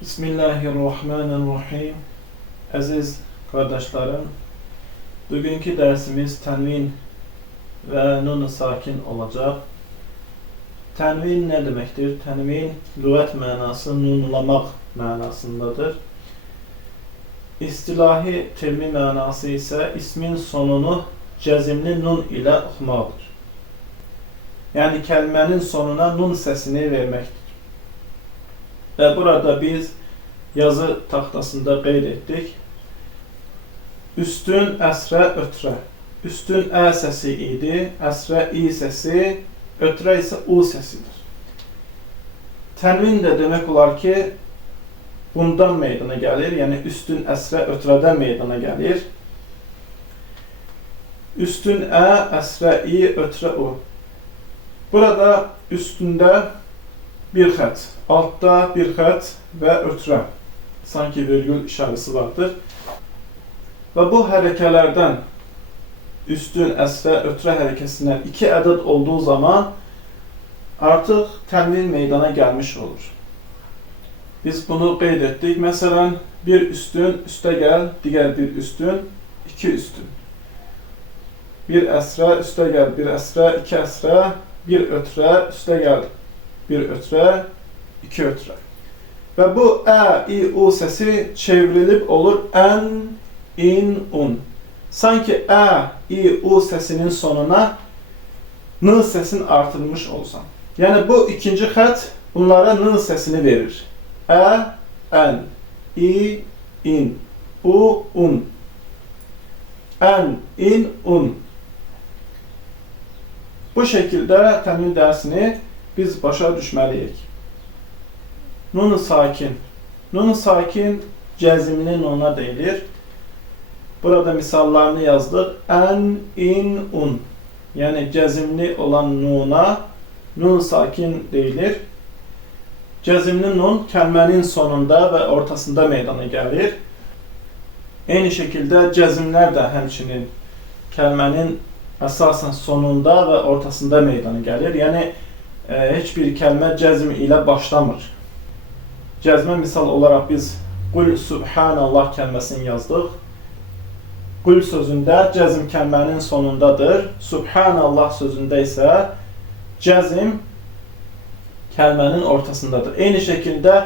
Bismillahirrahmanirrahim. Əziz qardaşlarım, bugünkü dərsimiz tənvin və nun-u sakin olacaq. Tənvin nə deməkdir? Tənvin lüğət mənası nunlamaq mənasındadır. İstilahi termi mənası isə ismin sonunu cəzimli nun ilə oxumaqdır. Yəni kəlmənin sonuna nun səsini verməkdir. Və burada biz yazı taxtasında qeyd etdik. Üstün əsrə ötrə. Üstün ə səsi idi, əsrə i səsi, ötrə isə u səsidir. Tənvin də demək olar ki, bundan meydana gəlir, yəni üstün əsrə ötrədən meydana gəlir. Üstün ə, əsrə i, ötrə u. Burada üstündə bir xət, altda bir xət və ötrə, sanki virgül işarəsi vardır. Və bu hərəkələrdən üstün, əsrə, ötrə hərəkəsindən 2 ədəd olduğu zaman artıq tənvin meydana gəlmiş olur. Biz bunu qeyd etdik. Məsələn, bir üstün, üstə gəl, digər bir üstün, 2 üstün. Bir əsrə, üstə gəl, bir əsrə, 2 əsrə, bir ötrə, üstə gəl, bir ötrə, 2 ötrə. Və bu ə, i, u səsi çevrilib olur ən, in, un. Sanki ə, i, u səsinin sonuna n səsini artırmış olsan. Yəni bu ikinci xət bunlara n səsini verir. Ə, ən, i, in, u, un. Ən, in, un. Bu şəkildə tənvin dərsini biz başa düşməliyik. Nun-u sakin. Nun-u sakin cəzimli nuna deyilir. Burada misallarını yazdıq. Ən, in, un. Yəni cəzimli olan nuna nun-u sakin deyilir. Cəzimli nun kəlmənin sonunda və ortasında meydana gəlir. Eyni şəkildə cəzimlər də həmçinin kəlmənin əsasən sonunda və ortasında meydana gəlir. Yəni heç bir kəlmə cəzm ilə başlamır. Cəzmə misal olaraq biz qul subhanallah kəlməsini yazdıq. Qul sözündə cəzm kəlmənin sonundadır. Subhanallah sözündə isə cəzm kəlmənin ortasındadır. Eyni şəkildə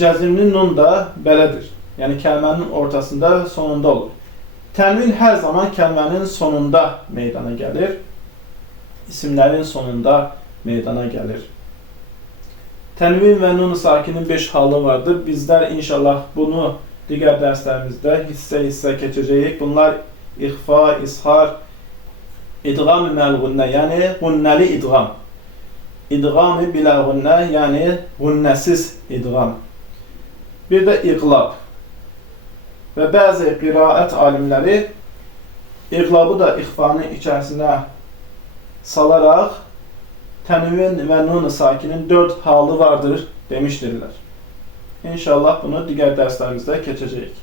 cəzmli nun da belədir. Yəni kəlmənin ortasında və sonunda olur. Tənvin hər zaman kəlmənin sonunda meydana gəlir. İsimlərin sonunda meydana gəlir. Tənvin və nun-u sakinin 5 halı vardır. Bizlər inşallah bunu digər dərslərimizdə hissə-hissə keçəcəyik. Bunlar ixfa, izhar, idğam-ı məl-ğunnə, yəniğunnəli idğam. İdğam-ı bilə-ğunnə, yəniğunnəsiz idğam. Bir də iqlab. Və bəzi qiraət alimləri iqlabı da ixfanın içərisinə salaraq tənvin və nun-u sakinin 4 halı vardır demişdirlər. İnşallah bunu digər dərslərimizdə keçəcəyik.